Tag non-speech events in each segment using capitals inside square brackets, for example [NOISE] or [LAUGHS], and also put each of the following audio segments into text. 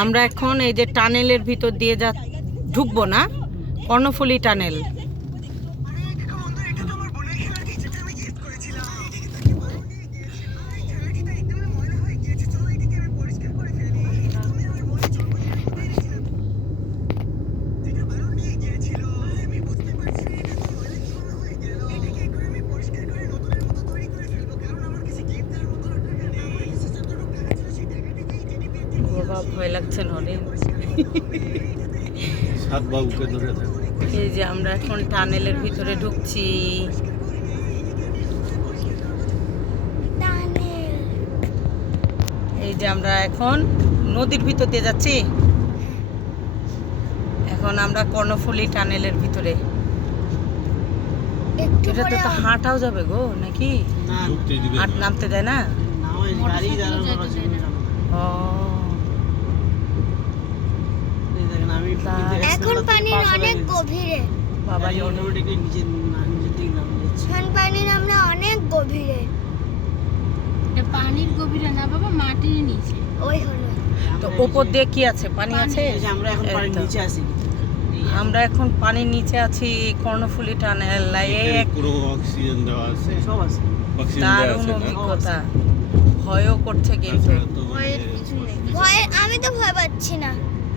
আমরা এখন এই যে টানেলের ভিতর দিয়ে যা ঢুকবো না কর্ণফুলি টানেল। বাবা ভয় লাগছে নরেন সাত বাবুকে ধরে থাকো। এই যে আমরা এখন টানেলের ভিতরে ঢুকছি। এই যে আমরা এখন নদীর ভিতর দিয়ে যাচ্ছি। এখন আমরা কর্ণফুলি টানেলের ভিতরে। এটাতে তো হাঁটাও যাবে গো নাকি? হাঁট নামতে দেয় না। ও এই এখন পানির অনেক। গভীরে। বাবা automatically নিচে এখন পানির আমরা অনেক গভীরে। এটা পানির গভীরে না বাবা মাটির নিচে। ওই হলো। তো ওপর দিয়ে কি আছে? পানি আছে? আমরা এখন পানির নিচে আছি। আমরা এখন পানির নিচে আছি কর্ণফুলি টানেল পুরো অক্সিজেন দেওয়া আছে। সব আছে। দারুণ অভিজ্ঞতা। ভয়ও করছে কিন্তু। ভয়ের কিছু নেই। ভয় আমি তো ভয় পাচ্ছি না।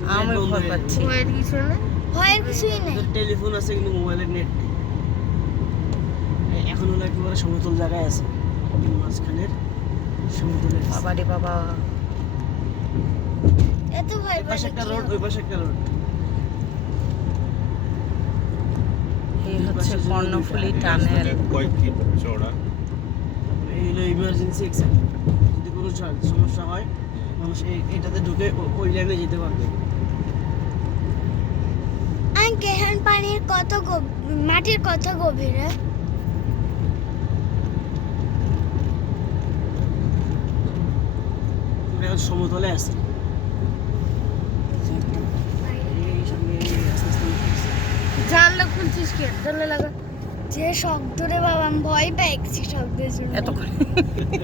আমি ভয় পাচ্ছি। ভয়ের কিছু নেই? ভয়ের কিছুই নেই। টেলিফোন আছে কিন্তু মোবাইলের নেট নেই। এই এখন হলো একেবারে সমতল জায়গায় আছে। মাঝখানের সমতলের কাছে। বাবা রে বাবা। এত ভয় পাশে একটা রোড ওই পাশে একটা রোড এই হচ্ছে কর্ণফুলি টানেল। কয়েক ফিট চওড়া এই হলো ইমার্জেন্সি এক্সিট যদি কোনো সমস্যা হয় মানুষ এই- এটাতে ঢুকে ও- ওই লাইনে যেতে পারবে। কেহান পানির কত মাটির কত গভীরে এখন সমতলে আছি। জানলা খুলছিস কে? জানলা লাগা। যে শব্দরে বাবা আমি ভয় পাইছি শব্দের জন্য। এত করে।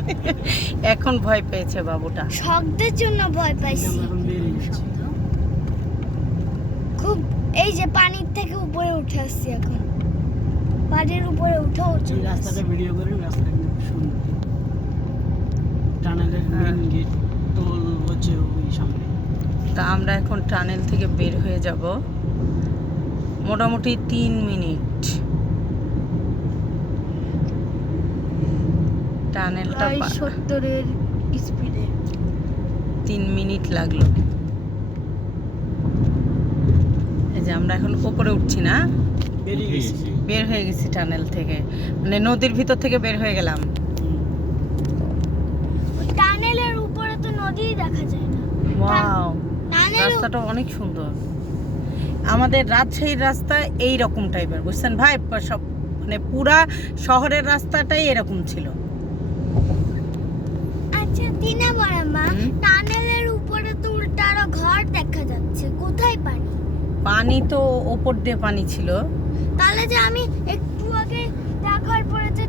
[LAUGHS] এখন ভয় পেয়েছে বাবুটা। শব্দের জন্য ভয় পাইছি আমরা এখন বেরিয়ে যাচ্ছি খুব এই যে পানির থেকে উপরে উঠে আসছি এখন। পানির উপরে উঠে এই উঠে রাস্তাটা ভিডিও করেন রাস্তাটা কিন্তু খুব সুন্দর। টানেলের। মেন গেট তো হচ্ছে ওই সামনে। তা আমরা এখন টানেল থেকে বের হয়ে যাব। মোটামুটি তিন মিনিট। টানেলটা সত্তরের স্পিডে তিন মিনিট লাগল এই যে আমরা এখন উপরে উঠছি না। বের হয়ে গেছি টানেল থেকে। মানে নদীর ভিতর থেকে বের হয়ে গেলাম। ওই টানেলের উপরে তো নদী দেখা যায় না। ওয়াও রাস্তাটা অনেক সুন্দর। আমাদের রাজশাহীর রাস্তা এই রকম টাইপের বুঝছেন? ভাই সব মানে পুরা শহরের রাস্তাটাই এরকম ছিল। পানি তো ওপর দিয়ে পানি ছিল। তাহলে যে আমি একটু আগে দেখার পরে যে